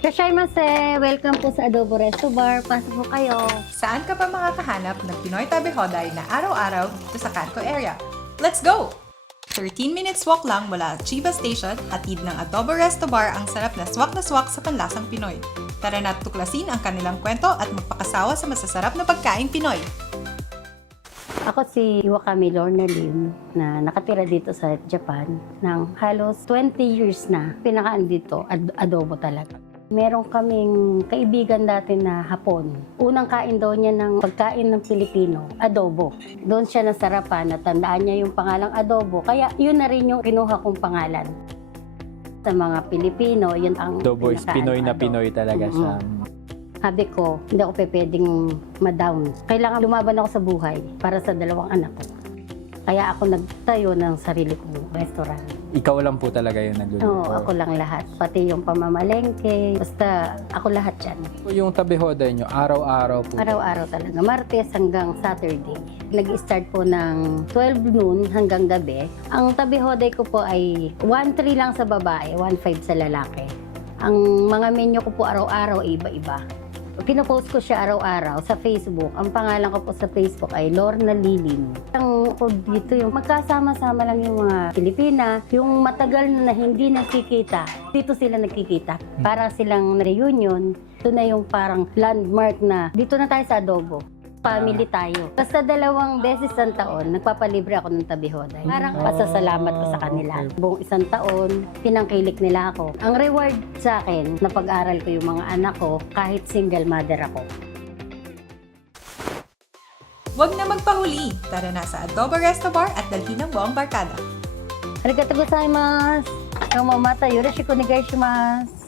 Irashaimase! Welcome po sa Adobo Resto Bar. Pasok po kayo. Saan ka pa makakahanap ng Pinoy Tabi Hoday na araw-araw dito sa Canco area? Let's go! 13 minutes walk lang mula Chiba Station, hatid ng Adobo Resto Bar ang sarap na swak sa panlasang Pinoy. Tara na't tuklasin ang kanilang kwento at magpakasawa sa masasarap na pagkaing Pinoy. Ako si Iwakami Lorna Lim na nakatira dito sa Japan ng halos 20 years na. Pinakaan dito, adobo talaga. Meron kaming kaibigan dati na Hapon. Unang kain daw niya ng pagkain ng Pilipino, adobo. Doon siya nasarapan, natandaan niya yung pangalang adobo. Kaya yun na rin yung kinuha kong pangalan. Sa mga Pilipino, yun ang Adobo is Pinoy na adobo. Pinoy talaga siya. Sabi ko, hindi ako pwedeng ma-down. Kailangan lumaban ako sa buhay para sa dalawang anak ko. Kaya ako nagtayo ng sarili kong restaurant. Ikaw lang po talaga yung nagluluto. Oo, ako lang lahat. Pati yung pamamalengke. Basta ako lahat yan. Yung tabi-hoday nyo, araw-araw po. Araw-araw talaga. Martes hanggang Saturday. Nag-start po ng 12 noon hanggang gabi. Ang tabi-hoday ko po ay 1-3 lang sa babae, 1-5 sa lalaki. Ang mga menu ko po araw-araw ay iba-iba. Pinopost ko siya araw-araw sa Facebook. Ang pangalan ko po sa Facebook ay Lorna Lilim. Ang ko dito yung magkasama-sama lang yung mga Pilipina, yung matagal na hindi nakikita. Dito sila nagkikita. Para silang reunion. Ito na yung parang landmark na dito na tayo sa adobo. Family tayo. Basta 2 beses sa taon, nagpapalibre ako ng tabi-hoday. Parang pasasalamat ko sa kanila. Buong 1 taon, pinangkilik nila ako. Ang reward sa akin, napag-aral ko yung mga anak ko kahit single mother ako. Huwag na magpahuli! Tara na sa Adobo Resto Bar at dalhin ng buong barkada. Arigatou gozaimasu! Kamamata, yoroshiku onegai shimasu!